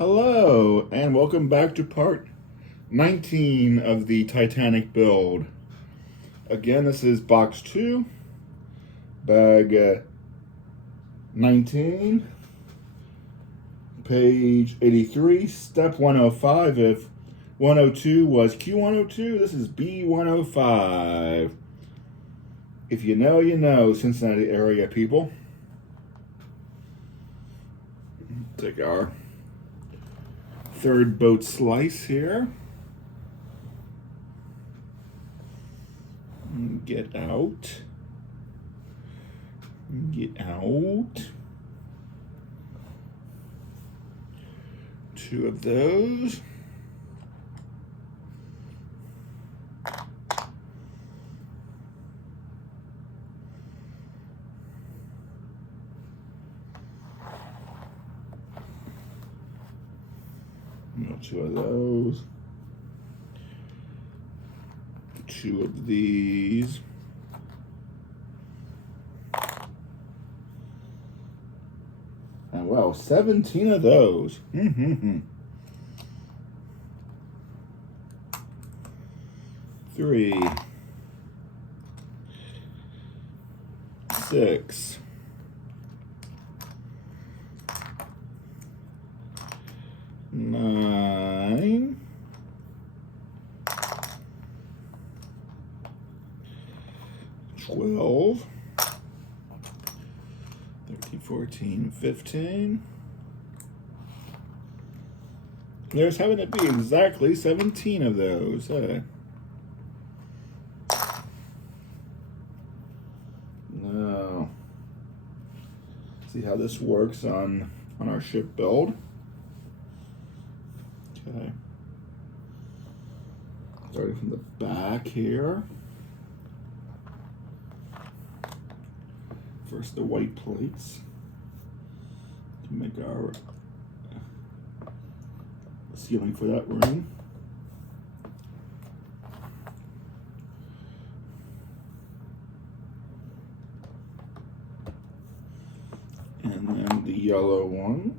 Hello, and welcome back to part 19 of the Titanic build. Again, this is box 2, bag 19, page 83, step 105. If 102 was Q102, this is B105. If you know, you know, Cincinnati area people. Take our third boat slice here. Get out. Get out. 2 of those. No, 2 of those. 2 of these. And wow, 17 of those. 3, 6, 9, 12, 13, 14, 15. There's having to be exactly 17 of those. Now, see how this works on our ship build. Okay. Starting from the back here. First, the white plates to make our ceiling for that room. And then the yellow one.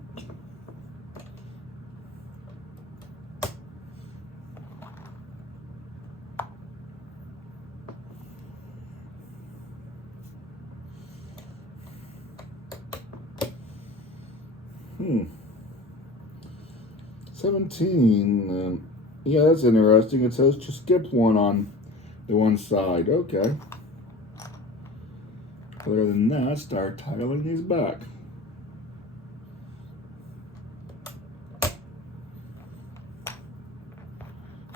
Hmm. 17. Yeah, that's interesting. It says to skip one on the one side. Okay. Other than that, start tiling these back.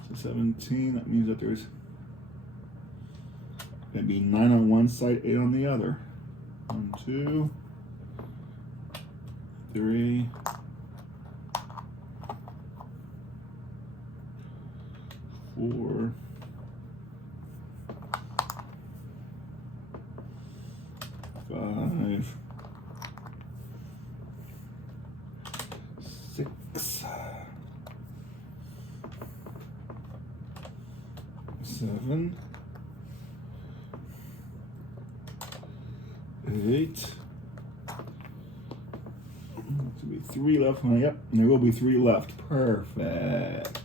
So 17, that means that there's going to be 9 on one side, 8 on the other. 1, 2, 3, 4, 5, 6, 7, 8. There'll be 3 left. Yep, there will be 3 left. Perfect.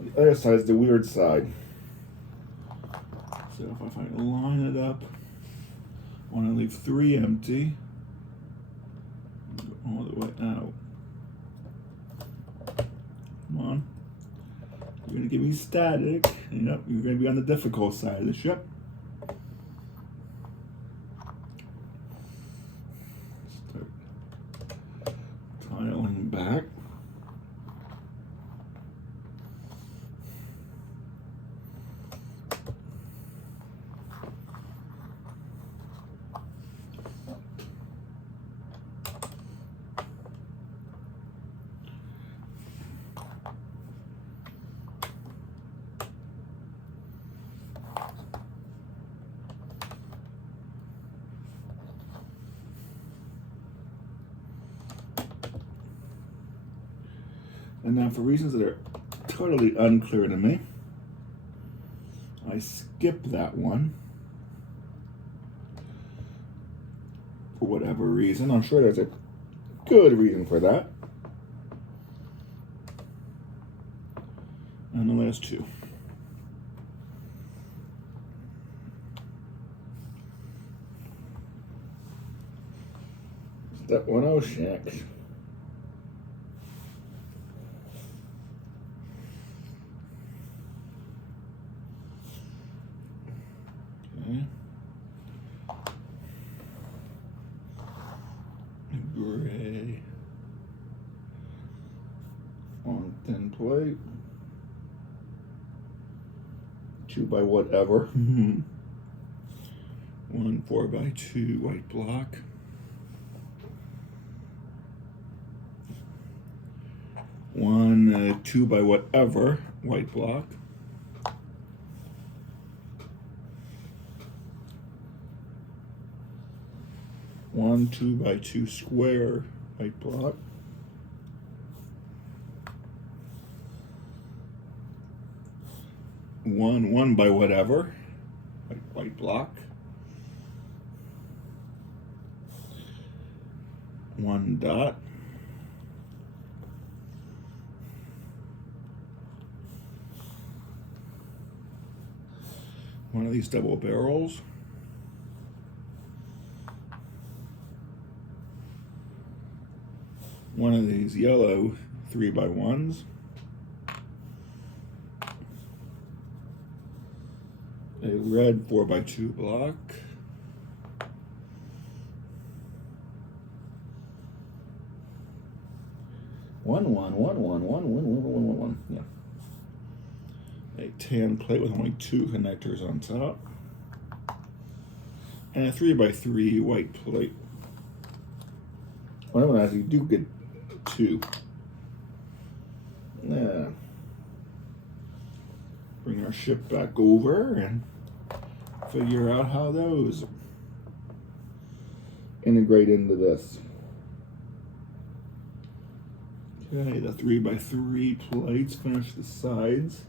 The other side is the weird side. So if I line it up, I want to leave 3 empty. Go all the way out. Come on. You're going to give me static. Yep, you're going to be on the difficult side of the ship. Start tiling back. And now for reasons that are totally unclear to me, I skip that one. For whatever reason. I'm sure there's a good reason for that. And the last two. Step 106. Okay. Gray on thin plate. 2 by whatever. 1 4x2 white block. 1 2 by whatever white block. 1 2 by 2 square white block. 1 1 by whatever white block. 1 dot. 1 of these double barrels. 1 of these yellow 3 by 1s. A red 4 by 2 block. One. Yeah. A tan plate with only 2 connectors on top. And a 3 by 3 white plate. Well, I actually do get 2. Yeah. Bring our ship back over and figure out how those integrate into this. Okay, the 3 by 3 plates finish the sides.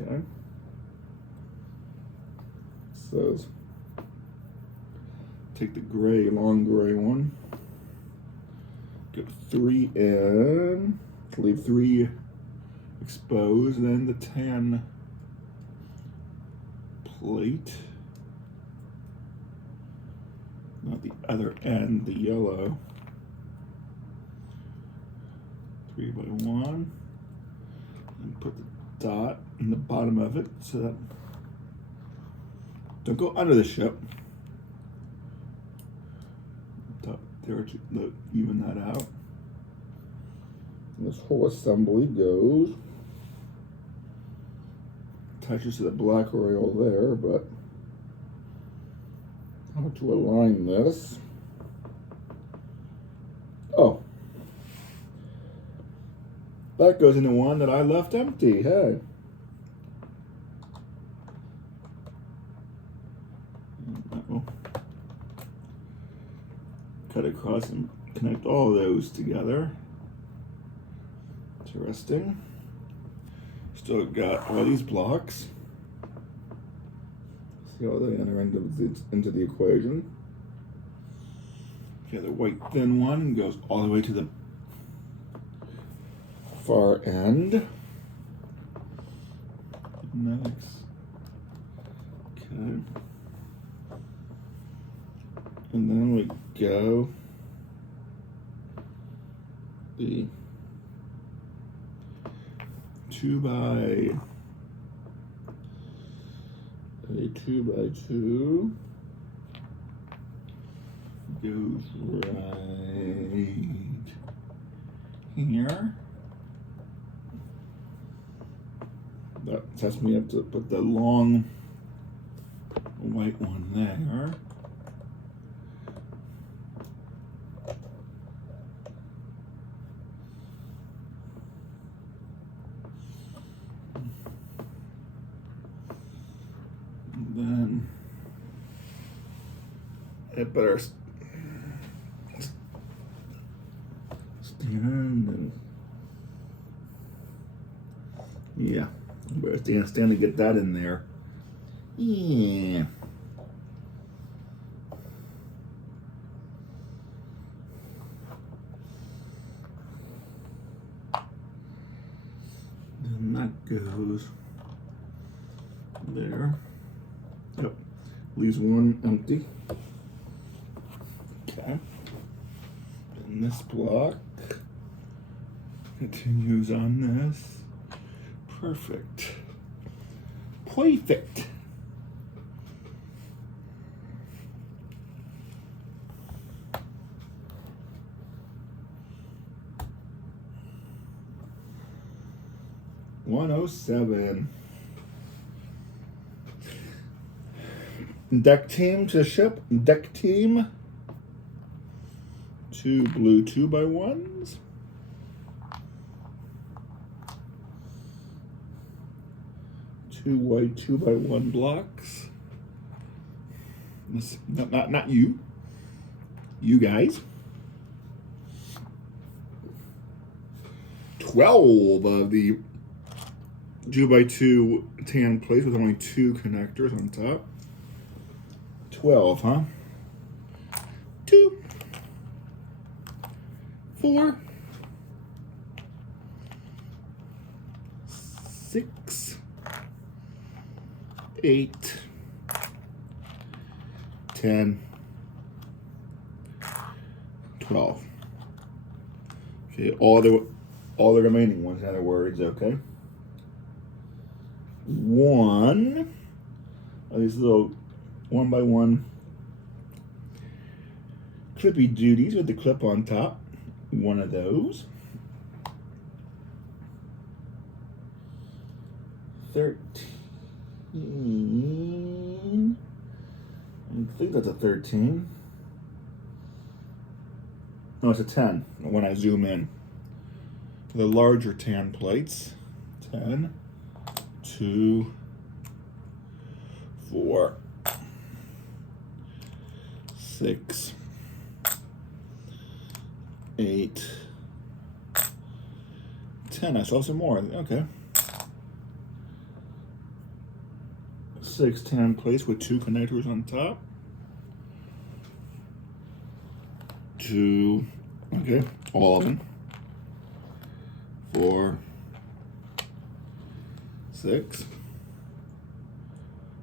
Okay. So take the gray, long gray one. Get 3 in. Leave 3 exposed. Then the tan plate. Not the other end, the yellow. 3 by 1. And put the dot in the bottom of it so that don't go under the ship. Top there to even that out. And this whole assembly goes, attaches to the black rail there, but how to align this? Oh, that goes into one that I left empty. Hey. Cut across and connect all of those together. Interesting. Still got all these blocks. See how they enter into the equation. Okay, the white thin one goes all the way to the far end. Next. Okay. And then we go the 2 by 2 goes right here. That sets me up to put the long white one there. Then it better stand and yeah, better stand to get that in there. Yeah. And that goes there. Yep. Leaves one empty. Okay. And this block continues on this. Perfect. Perfect. $107. Deck team to ship. Deck team. 2 blue 2x1s. 2 white 2x1 blocks. This, not you. You guys. 12 of the 2x2 tan plates with only 2 connectors on top. 12, huh? 2, 4, 6, 8, 10, 12. Okay, all the remaining ones, in other words, okay. 1 of these little 1x1 clippy duties with the clip on top. 1 of those. 13. I think that's a 13. No, it's a 10 when I zoom in. The larger tan plates. 10, 2, 4, 6, 8, 10. I saw some more. Okay. 6 tan plates with 2 connectors on top. 2. Okay. All of them. 4, 6,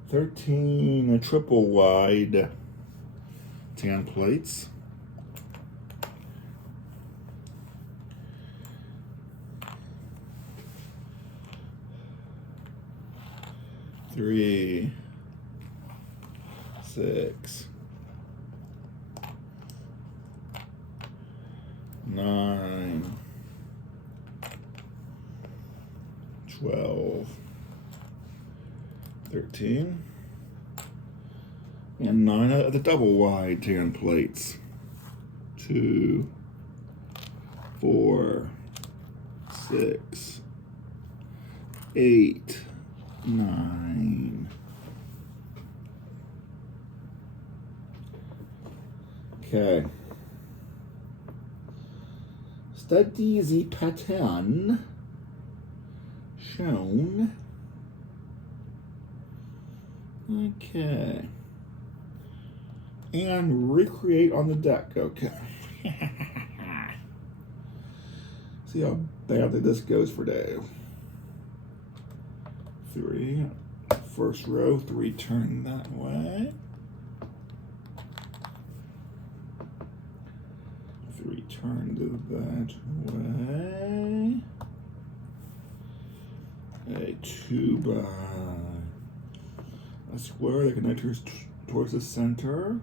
13 triple wide tan plates. 3, 6, 9, 12, 13, and 9 of the double wide tan plates. 2, 4, 6, 8, 9. Okay. Study the pattern shown. Okay. And recreate on the deck. Okay. See how badly this goes for Dave. 3. First row, 3 turn that way. 3 turn to that way. A 2 by a square, the connectors towards the center.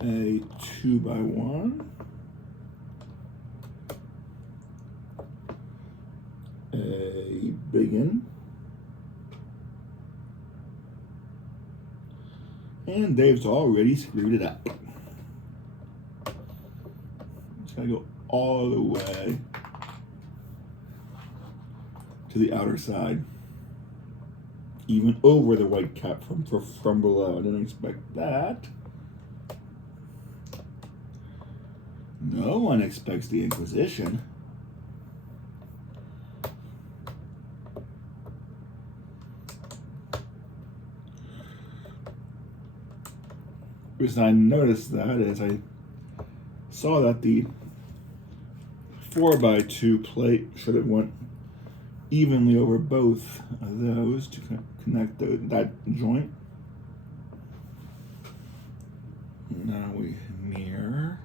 A 2 by 1. A biggin. And Dave's already screwed it up. It's gotta go all the way to the outer side, even over the white cap from below. I didn't expect that. No one expects the Inquisition. reason I noticed that is I saw that the 4x2 plate should have went evenly over both of those to connect that joint. Now we mirror.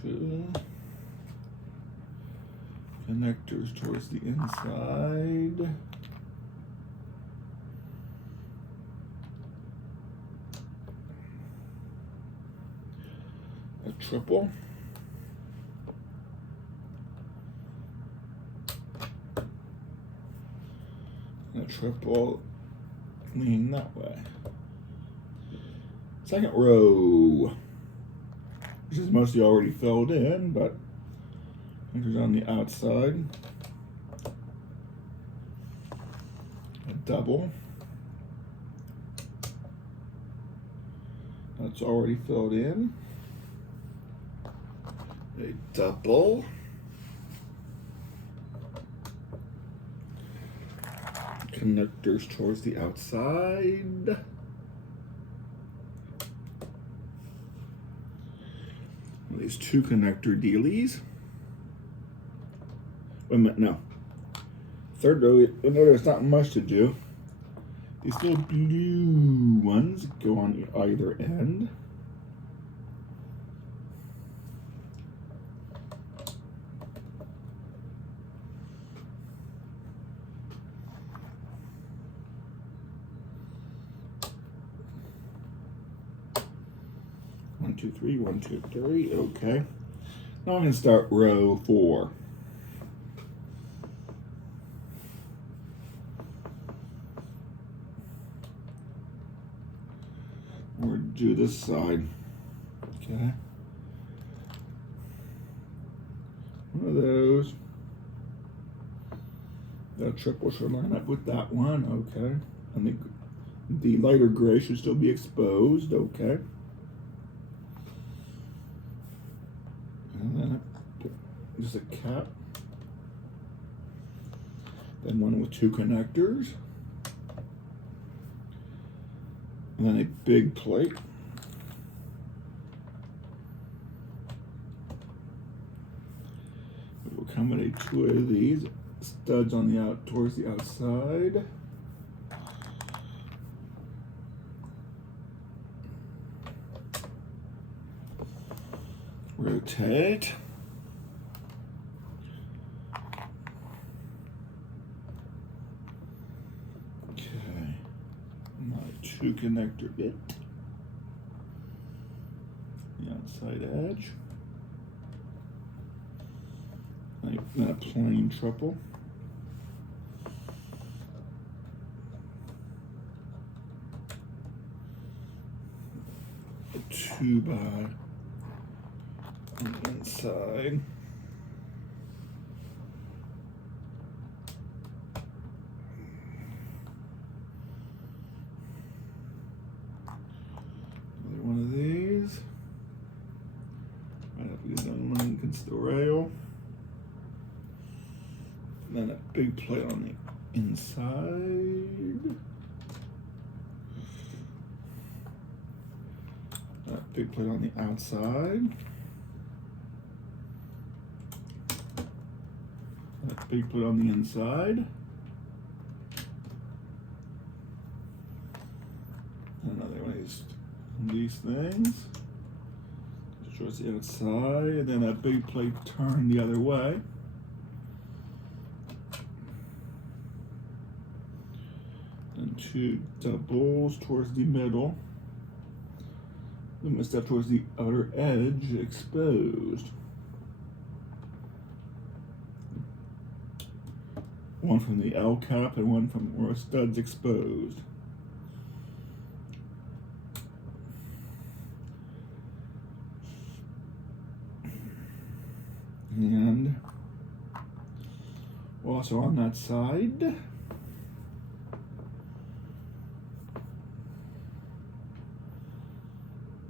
Two connectors towards the inside. A triple. And a triple leaning that way. Second row, which is mostly already filled in, but connectors on the outside. A double. That's already filled in. A double. Connectors towards the outside. These two connector dealies. Wait a minute, no. Third row, you know there's not much to do. These little blue ones go on either end. One, two, three, 1, 2, 3, okay. Now I'm going to start row 4. We'll do this side, okay. One of those. That triple should line up with that one, okay. And the lighter gray should still be exposed, okay. And then just a cap. Then one with 2 connectors. And then a big plate. We'll accommodate 2 of these studs on the towards the outside. Rotate. Okay. My 2 connector bit. The outside edge. Then a plain triple. A 2 by on the inside. Another one of these. Right up against the rail. And then a big plate on the inside. A big plate on the outside. A big plate on the inside. Another one of these things. Towards the outside, and then a big plate turned the other way. And 2 doubles towards the middle. Then a step towards the outer edge, exposed. One from the L cap and one from where studs exposed. And also on that side,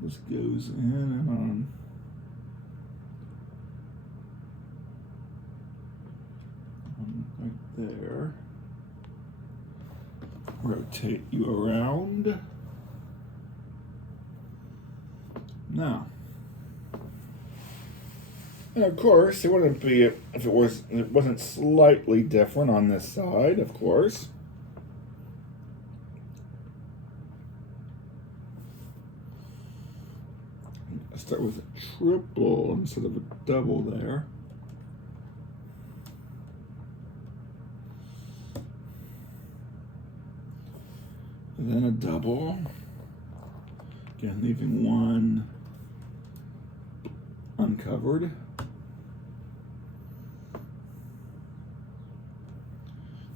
this goes in and on. Right there. rotate you around. Now, and of course, it wouldn't be if it wasn't slightly different on this side, of course. I start with a triple instead of a double there. And then a double. Again, leaving one uncovered.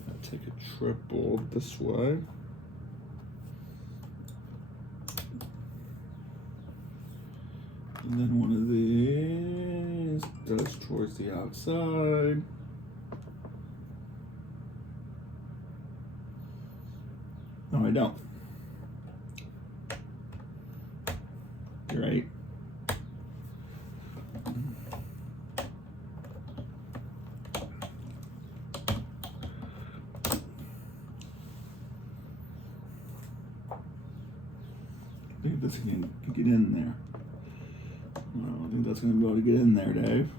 I'll take a triple this way. And then one of these goes towards the outside. No, I don't. You're right. I think this can get in there. I don't think that's going to be able to get in there, Dave.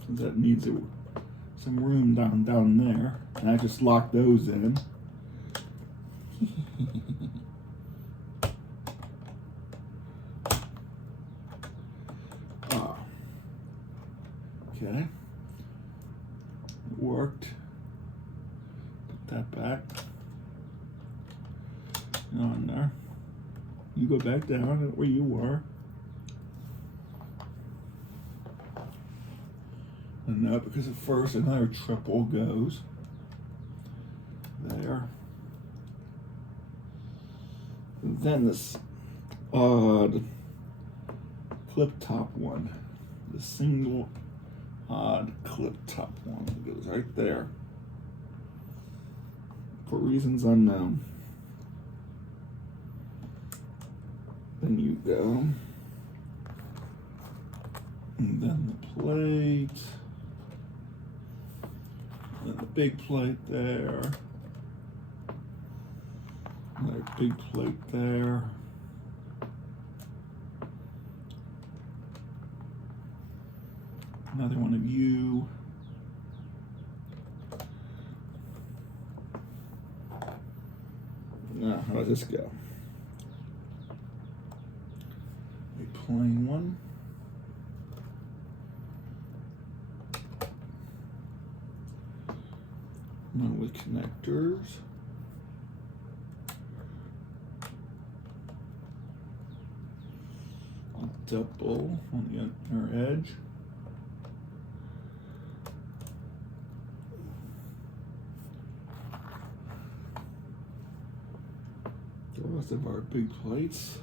Because that needs some room down there. And I just lock those in. Okay. It worked. Put that back. On there. You go back down where you were. And now, because at first another triple goes there. And then this odd clip top one. The single odd clip top one goes right there. For reasons unknown. Then you go. And then the plate. Then the big plate there. Another big plate there. Another one of you. Now, how does this go? A plain one. One with connectors. A double on the inner edge. The rest of our big plates.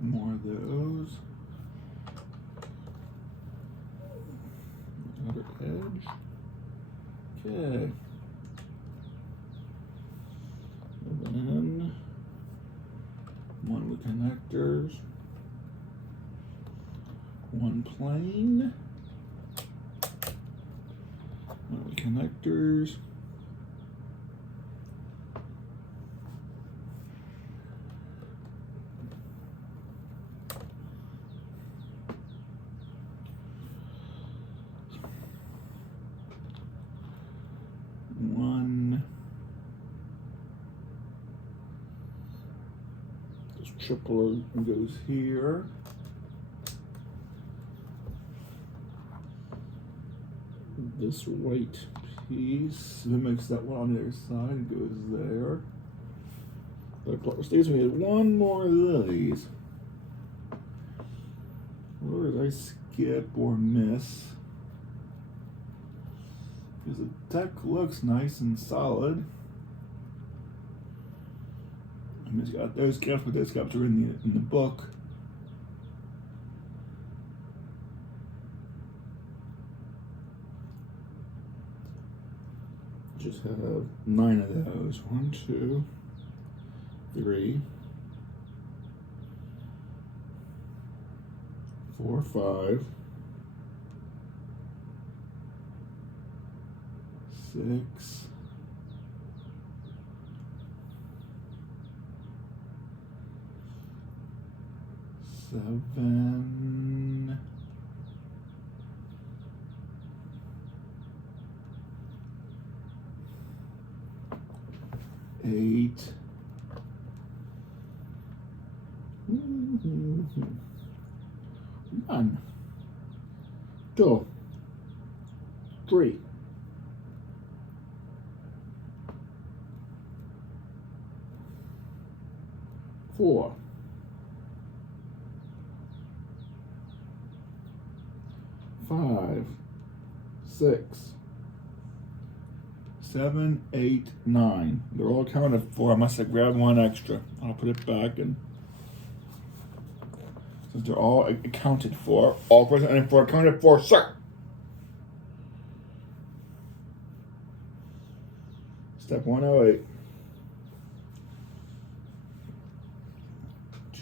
More of those. Another edge. Okay. And then one with connectors. One plain. One with connectors. One. This triple goes here. This white piece mimics that one on the other side, goes there. But of course, leaves me one more of these. Where did I skip or miss? Because the deck looks nice and solid. And it's got those cups, but those cups are in the book. Just have 9 of those. 1, 2, 3, 4, 5, 6, 7, 8. 1, 2, 3, 4, 5, 6, 7, 8, 9. They're all accounted for. I must have grabbed one extra. I'll put it back in. Since they're all accounted for, all present and for accounted for, sir. Step 108.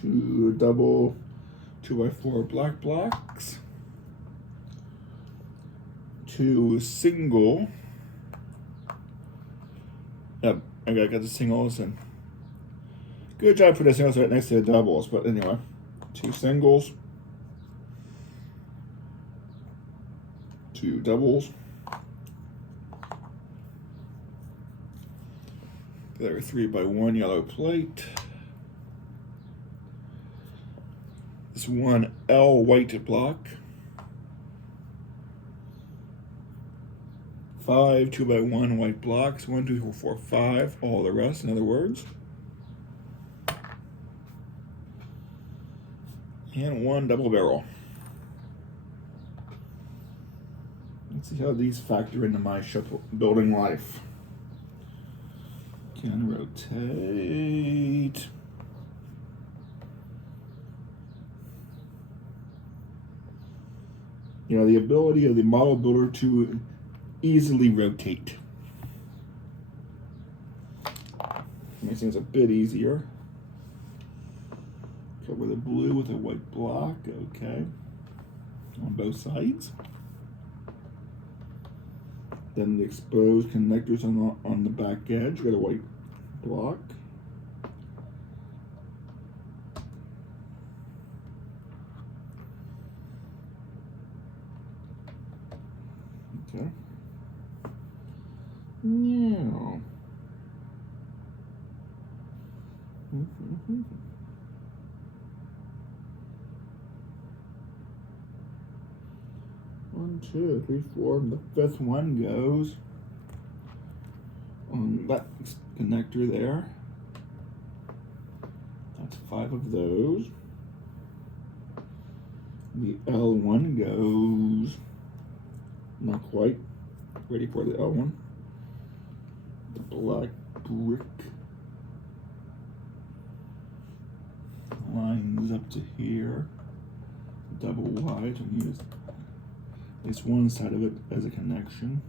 2 double 2x4 black blocks. 2 single. Yep, I got the singles and good job putting the singles right next to the doubles, but anyway. 2 singles, 2 doubles. There are 3x1 yellow plate. This 1 L white block. 5 2x1 white blocks. 1, 2, 3, 4, 5. All the rest, in other words. And 1 double barrel. Let's see how these factor into my shipbuilding life. Can rotate. You know, the ability of the model builder to easily rotate. Makes things a bit easier. Cover the blue with a white block, okay, on both sides. Then the exposed connectors on the back edge, got a white block. Okay. Now. 1, 2, 3, 4. The 5th one goes on that connector there. That's 5 of those. The L1 goes, not quite ready for the L1. The black brick lines up to here. Double wide, and use at least one side of it as a connection.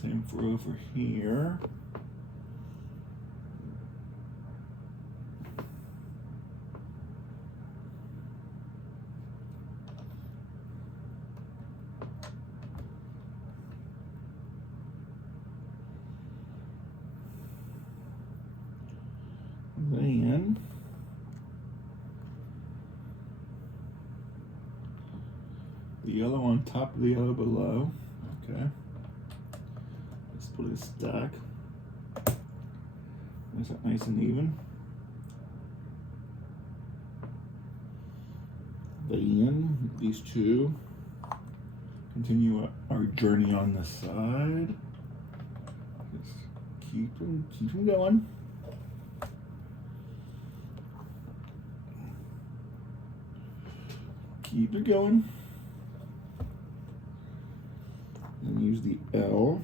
Same for over here. Then the yellow on top of the yellow below. Okay. Let's put a stack. Is that nice and even? Then these two continue our journey on the side. Just keep them going. Keep it going. And use the L.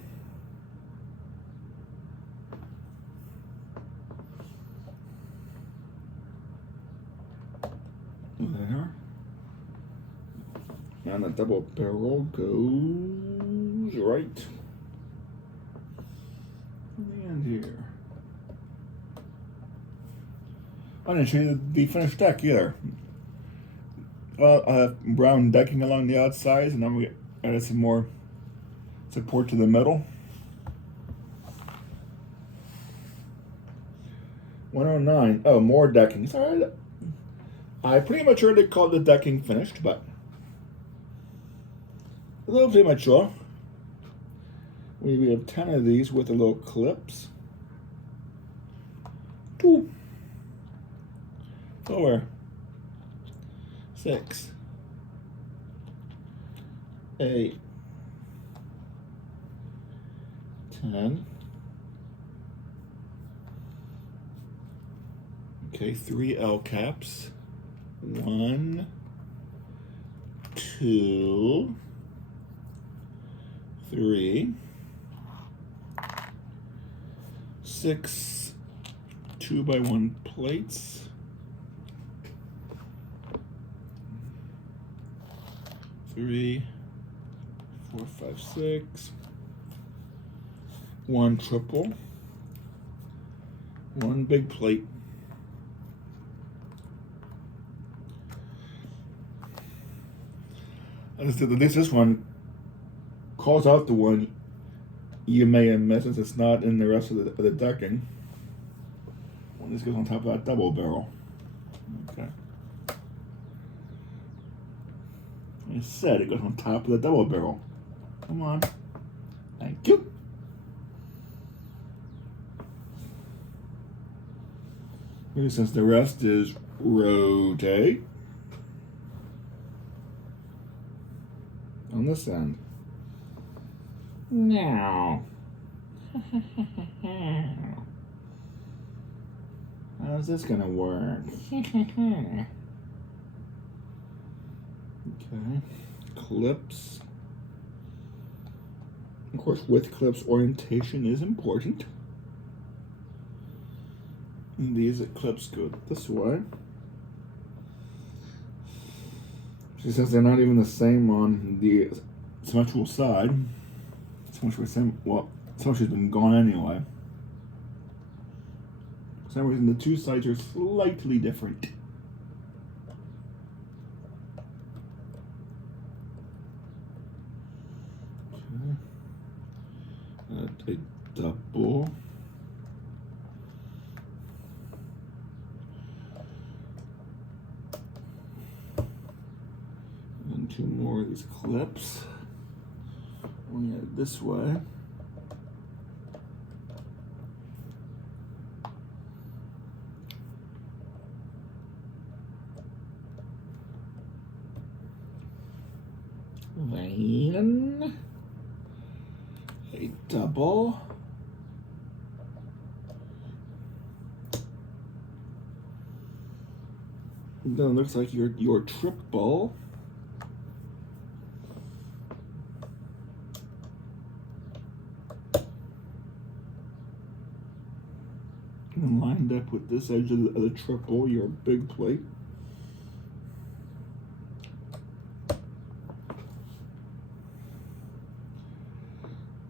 There. And the double barrel goes right to the end here. I didn't show you the finished deck either. I have brown decking along the outsides, and then we added some more support to the middle. 109. Oh, more decking. Sorry, I pretty much already called the decking finished, but a little premature. We have 10 of these with the little clips. 2, 4, 6, 8, 10. Okay, 3 L caps. 1, 2, 3, 6 2x1 plates. 3, 4, 5, 6. 1 triple. 1 big plate. At least this one calls out the one you may have missed, since it's not in the rest of the decking. Well, this goes on top of that double barrel. Okay. I said it goes on top of the double barrel. Come on. Thank you. And since the rest is rotate on this end. Now. How's this gonna work? Okay. Clips. Of course, with clips, orientation is important. And these clips go this way. Since they're not even the same on the symmetrical side, symmetry's been gone anyway. For some reason, the two sides are slightly different. Okay. A double. And 2 more of these clips. Only it this way. Then a double. Then it looks like your triple. And lined up with this edge of the triple, your big plate.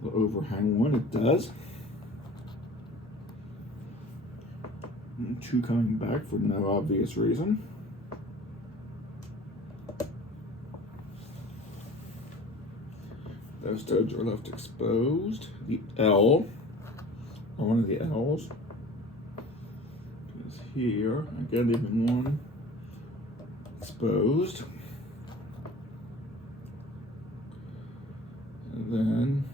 The overhang one, it does. And 2 coming back for no obvious reason. Those studs are left exposed. The L, or one of the L's, is here. Again, leaving one exposed. And then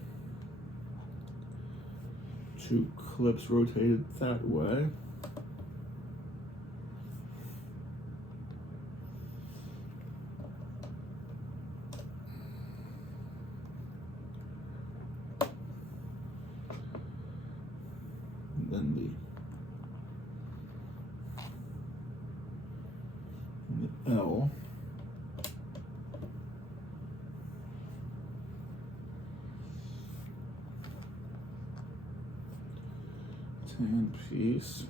2 clips rotated that way. And then the L. Tan piece.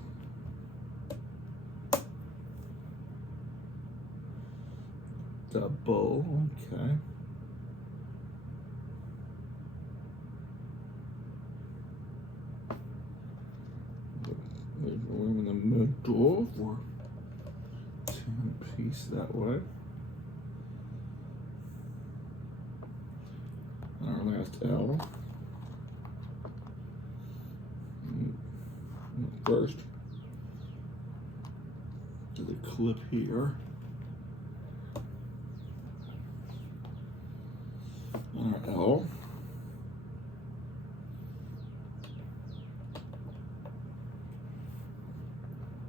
Double, okay. There's room in the middle for piece that way. And our last L. First, to the clip here. And our L.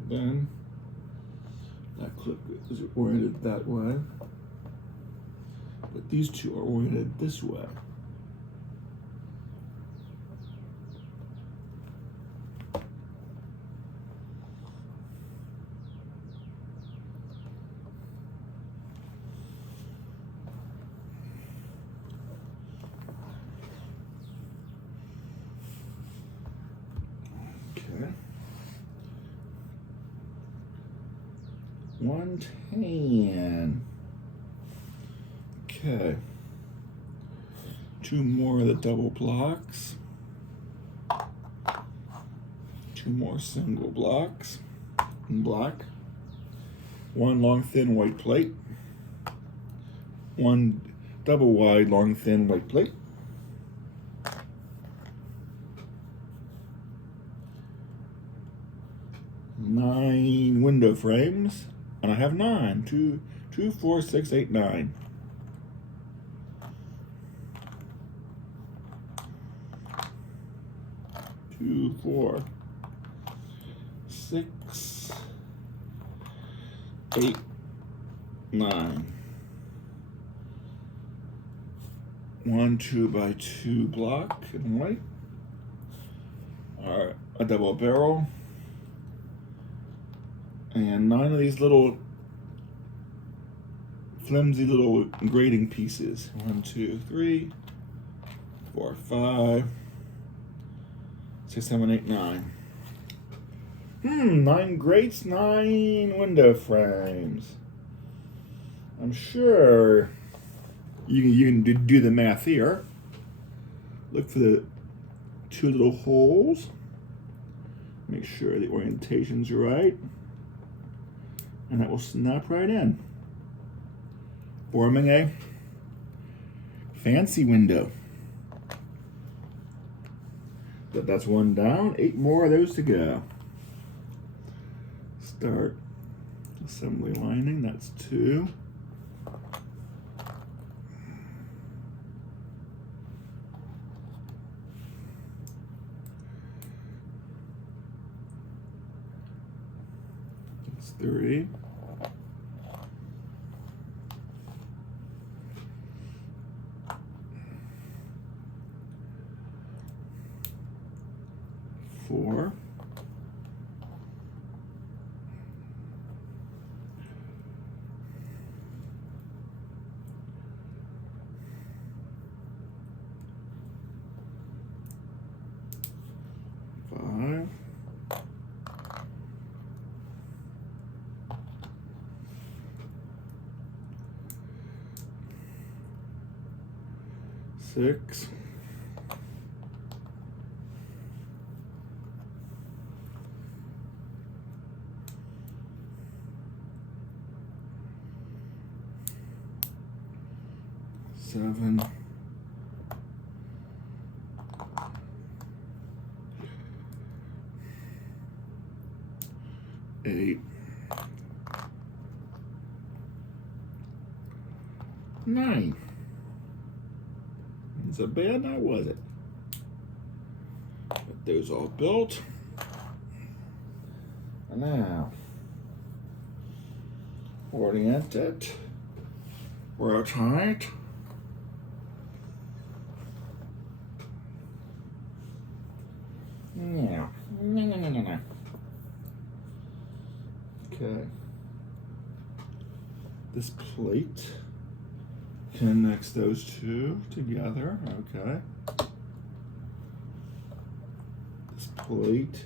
Then that clip is oriented that way, but these two are oriented this way. Okay. 110. Okay. 2 more of the double blocks. 2 more single blocks in black. 1 long thin white plate. 1 double wide long thin white plate. 9 window frames, and I have 9. 2, 4, 6, 8, 9. 2, 4, 6, 8, 9. 1 2x2 block in white. Alright, a double barrel. And 9 of these little flimsy little grading pieces. 1, 2, 3, 4, 5, 6, 7, 8, 9. 9 grates, 9 window frames. I'm sure you can do the math here. Look for the 2 little holes. Make sure the orientation's right. And that will snap right in, forming a fancy window. That's 1 down, 8 more of those to go. Start assembly lining, that's 2. That's 3. 4. 5. 6. 7. 8. 9. Is it bad now, was it? Got those all built. And now, orient it, rotate. No. Okay. This plate connects those 2 together. Okay. This plate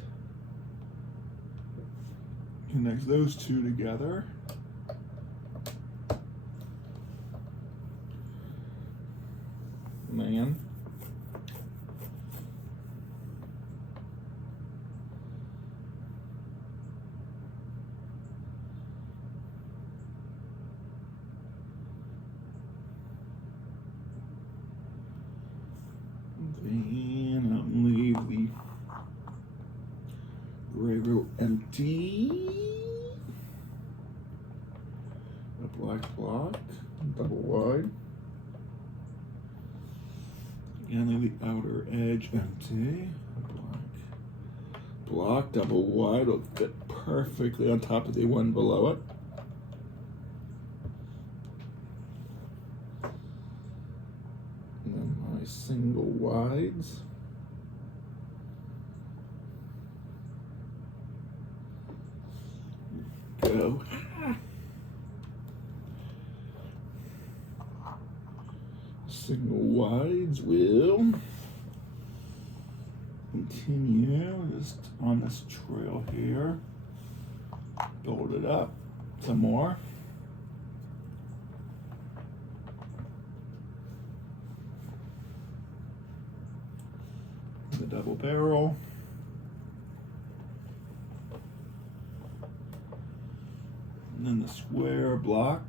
connects those 2 together. Man. And I'll leave the gray row empty. A black block, double wide. And leave the outer edge empty. Block, double wide, will fit perfectly on top of the one below it. And then my single wides. Go. Single wides will continue just on this trail here. Build it up some more. The double barrel. And then the square block.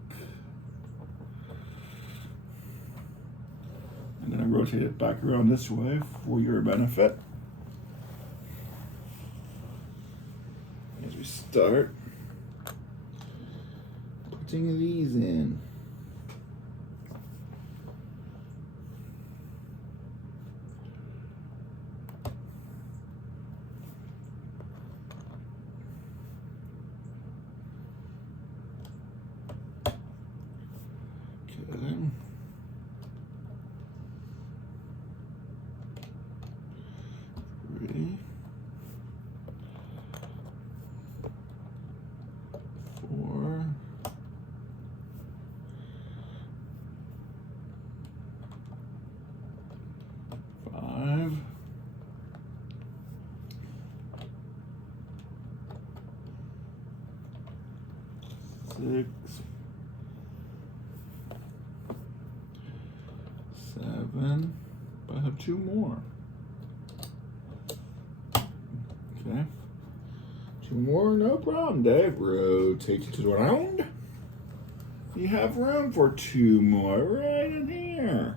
I'm going to rotate it back around this way for your benefit. As we start putting these in. Okay. 3, 4, 5, 6, 7, but I have 2 more. Okay. 2 more, no problem, Dave. Rotate it around. You have room for 2 more right in here.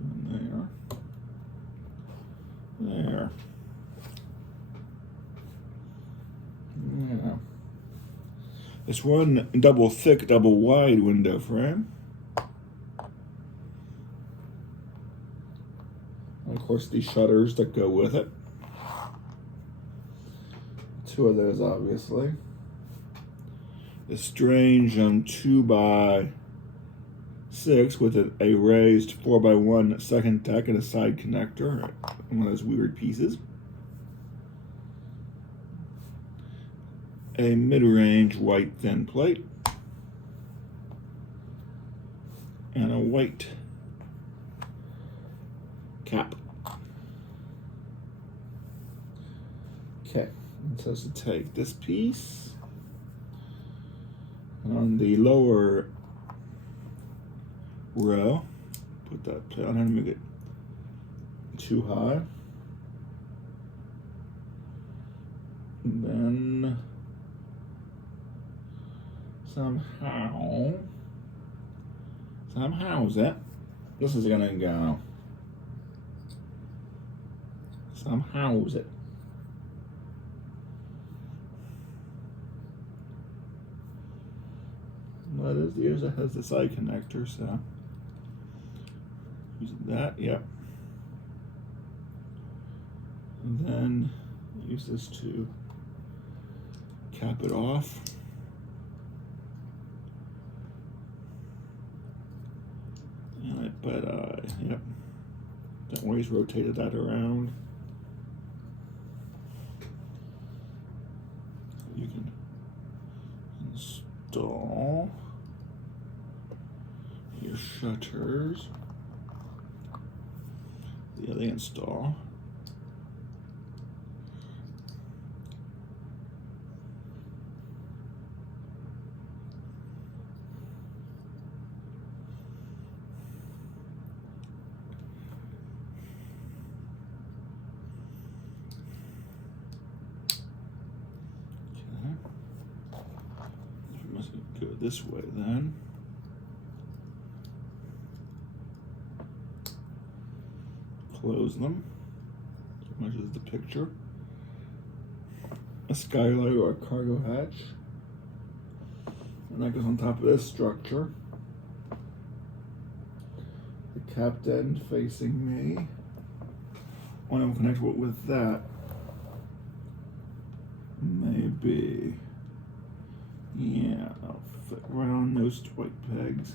And there. Yeah. This one double thick, double wide window frame. And of course, these shutters that go with it. 2 of those, obviously. The strange 2x6 with a raised 4x1 second deck and a side connector. One of those weird pieces. A mid-range white thin plate. And a white cap. Okay, it says to take this piece. And on the lower row, put that plate on here to make it too high. And then somehow this is gonna go. Somehow it. That is the ears that has the side connector, so use that, yep. And then use this to cap it off. But yep, don't always rotate that around. You can install your shutters. Yeah, they install. this way then. Close them. So much as the picture. A skylight or a cargo hatch. And that goes on top of this structure. The captain facing me. When I'm connected with that, maybe, yeah, I'll fit right on those white pegs.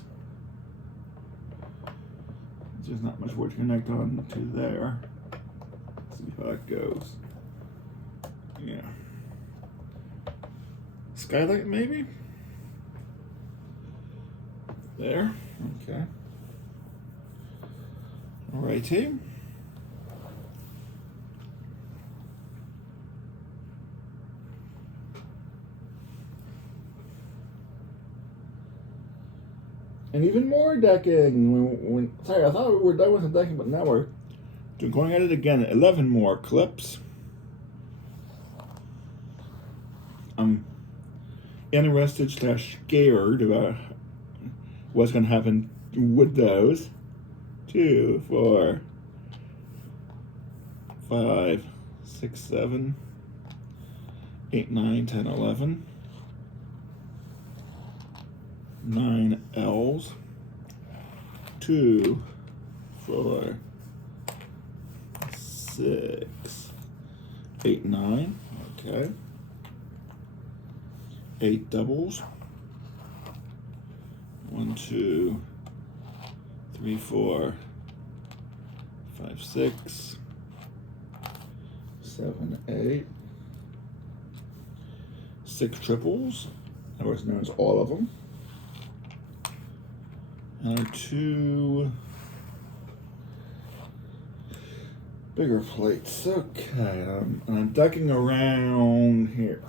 There's not much more to connect on to there. See how it goes. Yeah. Skylight maybe? There, okay. Alrighty. And even more decking. Sorry, I thought we were done with the decking, but now we're going at it again. 11 more clips. I'm interested / scared about what's going to happen with those. 2, 4, 5, 6, 7, 8, 9, 10, 11. 9 L's. 2, 4, 6, 8, 9. Okay. 8 doubles. 1, 2, 3, 4, 5, 6, 7, 8. 6 triples. That was known as all of them. And 2 bigger plates. Okay, and I'm ducking around here.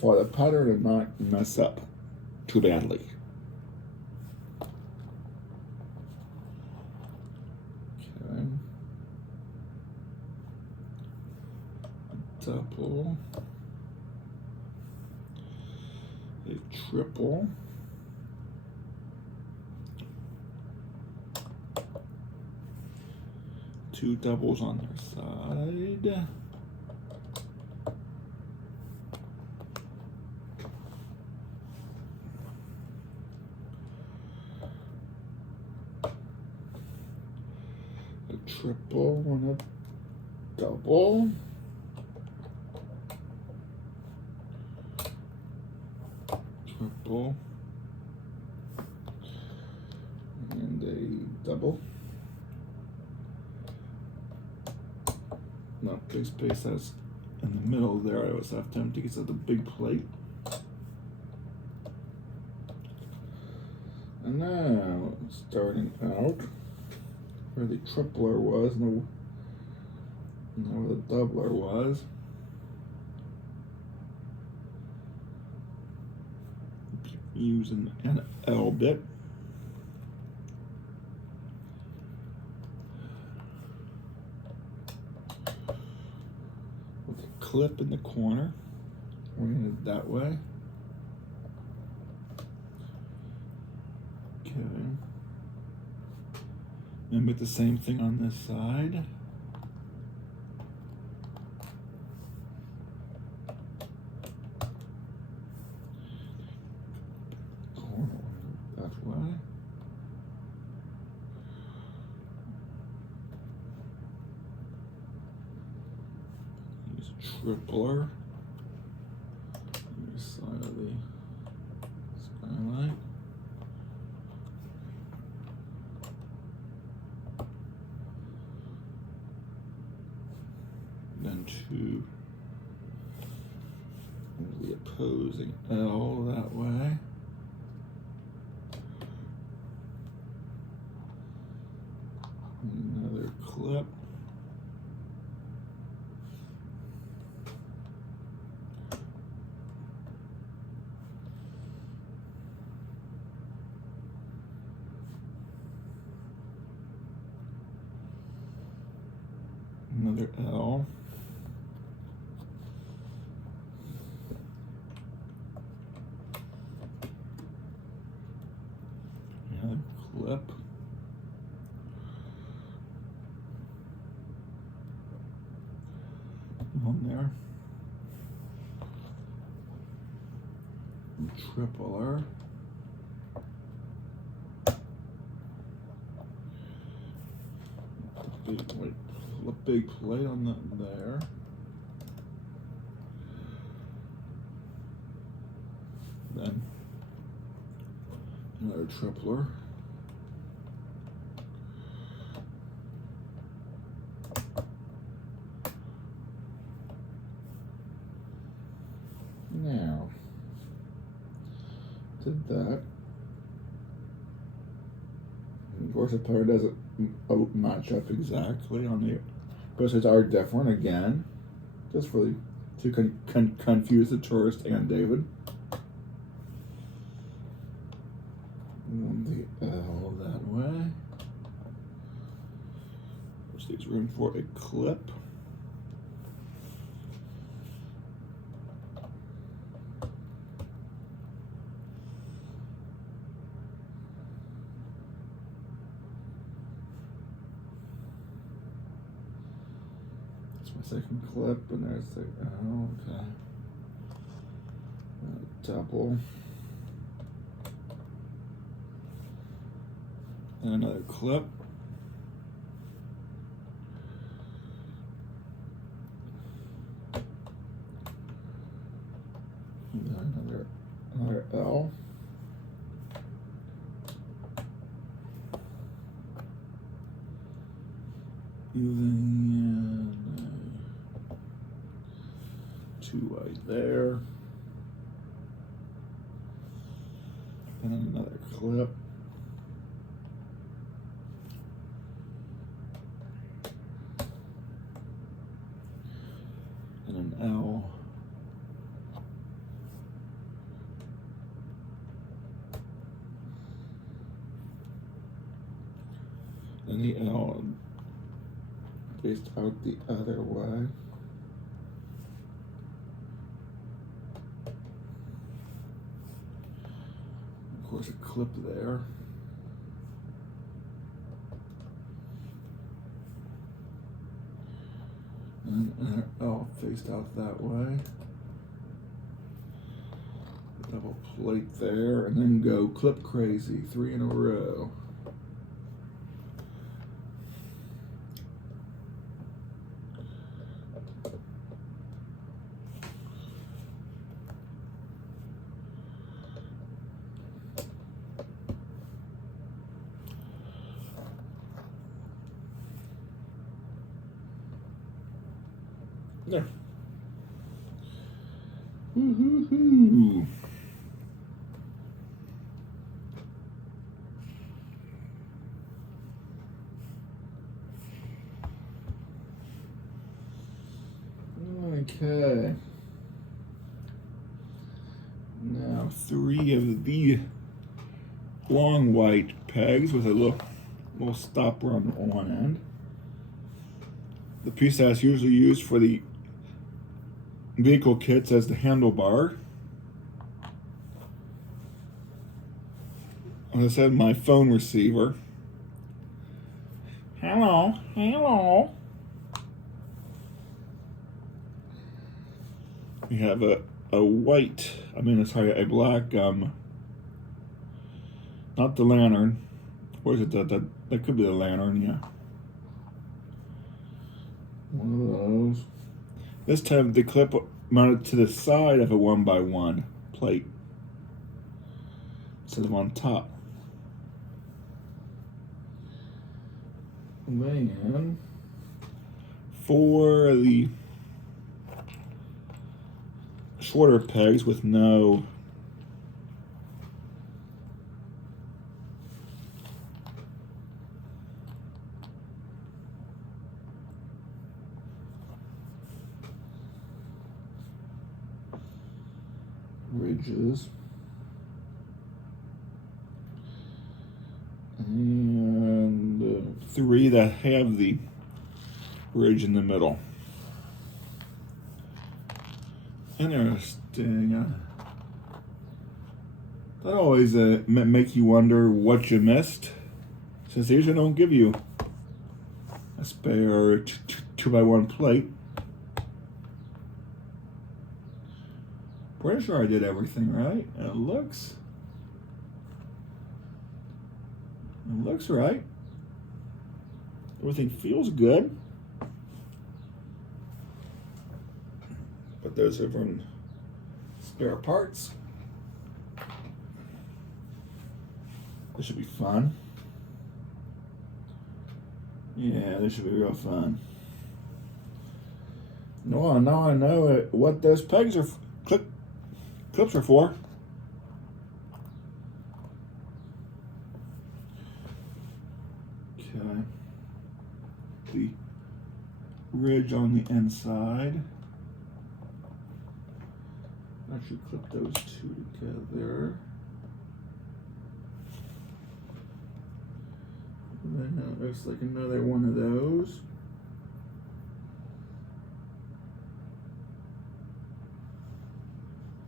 For the putter to not mess up too badly. Okay. Double. A triple. Two doubles on their side. A triple and a double. Triple and a double. No, big space that's in the middle there. I was half tempted because of the big plate. And now starting out where the tripler was, and where the doubler was. Using an L bit. With a clip in the corner, oriented that way. Okay. And make the same thing on this side. That way. Use a tripler. Other side of the skylight. Then two the opposing L that way. Another clip. Another L. tripler. A big plate on that there. Then another tripler. Now, did that. And of course, the player doesn't match up exactly on the. Both sides are different again, just for to confuse the tourist and David. And the L that way. Which leaves room for a clip. Second clip, and there's the okay. Double, and another clip, and then another L. Then two right there, and another clip, and an L, and the L faced out the other way. Of course, a clip there. And an L faced out that way. Double plate there, and then go clip crazy, 3 in a row. There. Woo-hoo-hoo. Okay. Now 3 of the long white pegs with a little stopper on one end. The piece that's usually used for the vehicle kits as the handlebar. As I said, my phone receiver. Hello, hello. We have a black, not the lantern. Where is it? That could be the lantern, yeah. One of those. This time the clip mounted to the side of a 1x1 plate instead of on top. And then for the shorter pegs with no ridges, and 3 that have the ridge in the middle. Interesting. That always make you wonder what you missed, since they usually don't give you a spare 2x1 plate. pretty sure I did everything right. It looks right. Everything feels good. But those are from spare parts. This should be fun. Yeah, this should be real fun. Now I know what those pegs are, clips are for. Okay. The ridge on the inside. Actually clip those two together. And then it looks like another one of those.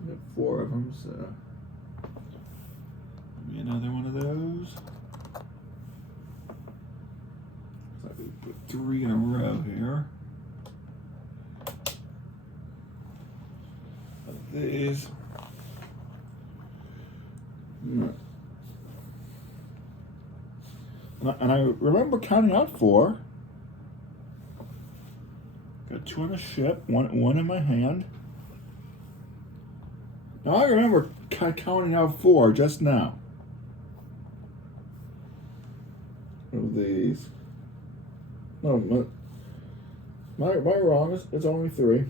We have 4 of them, so maybe another one of those. Looks like we put 3 in a row here. Of these. And I remember counting out 4. Got 2 on the ship, one in my hand. Now I remember counting out 4 just now. Of these. No, am I wrong? It's only 3.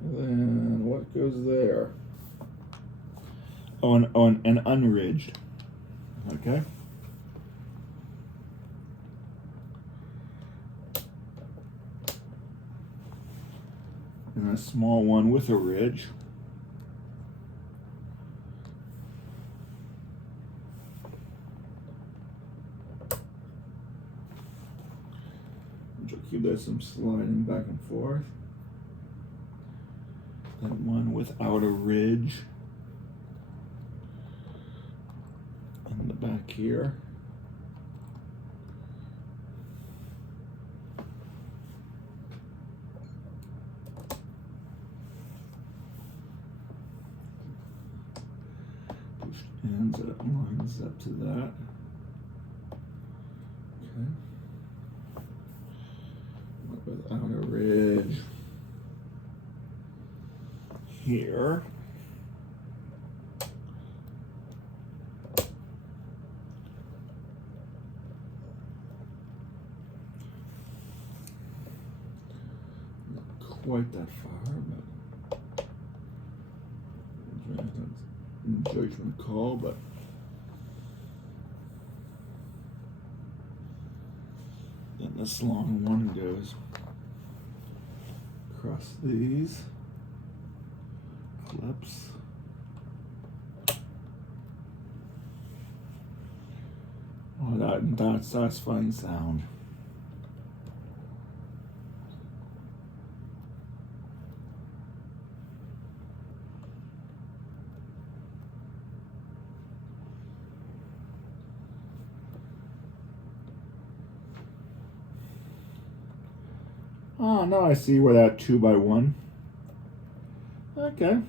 And then what goes there? Oh, an unridged. Okay. And a small one with a ridge. Which will keep that some sliding back and forth. Then one without a ridge. In the back here. Push ends that lines up to that. Okay. Without a ridge here. Quite that far, but that's a judgment call, but then this long one goes across these clips. Oh, that's satisfying sound. Oh, now I see where that 2x1. Okay.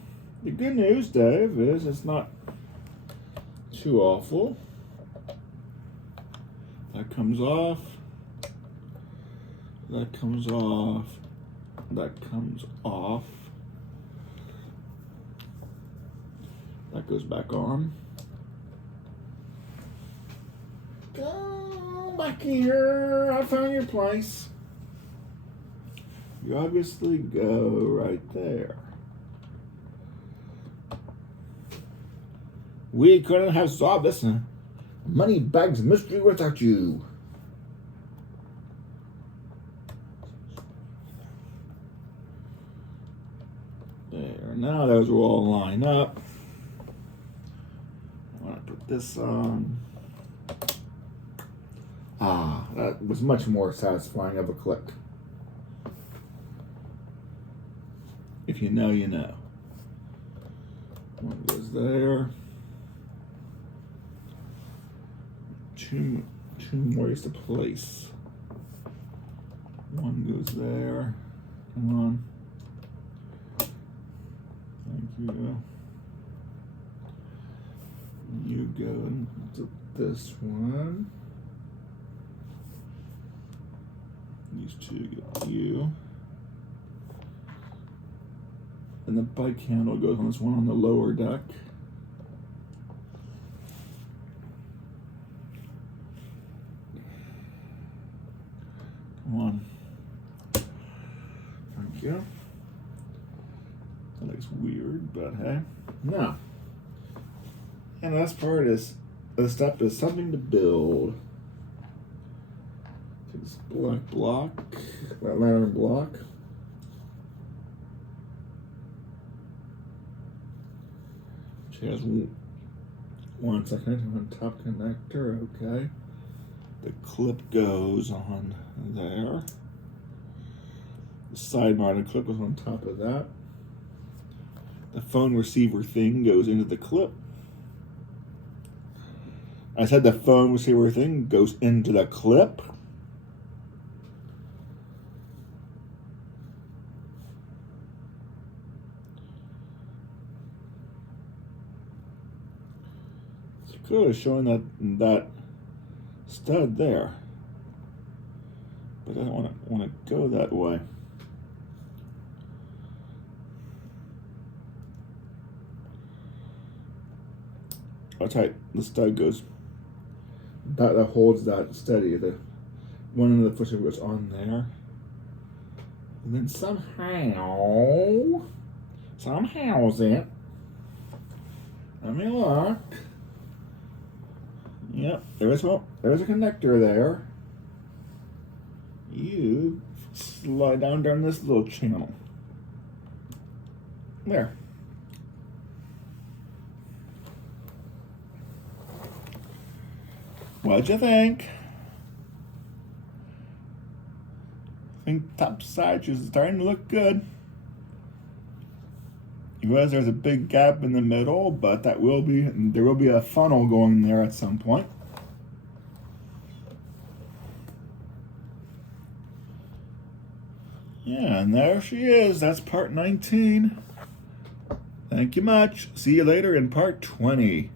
The good news, Dave, is it's not too awful. That comes off. That comes off. That comes off. That goes back on. Go back here. I found your place. You obviously go right there. We couldn't have solved this money bags mystery without you. There, now those will all line up. I want to put this on. Ah, that was much more satisfying of a click. If you know, you know. One goes there. Two ways to place. One goes there. Come on. you. You go into this one. These two get you. And the bike handle goes on this one on the lower deck. Come on. Thank you. That looks weird, but hey. No. And the last part is the step is something to build. Take this black block, that lantern block. Which has one second on top connector, okay. The clip goes on there. The side mounted clip goes on top of that. The phone receiver thing goes into the clip. I said the phone receiver thing goes into the clip. It's clearly showing that stud there, but I don't want to go that way. That's right. The stud goes. That holds that steady. The one end of the foot goes on there, and then somehow's it. Let me look. Yep, there's a connector there. You slide down this little channel. There. What'd you think? I think top side is starting to look good. You realize there's a big gap in the middle, but there will be a funnel going there at some point. Yeah, and there she is. That's part 19. Thank you much. See you later in part 20.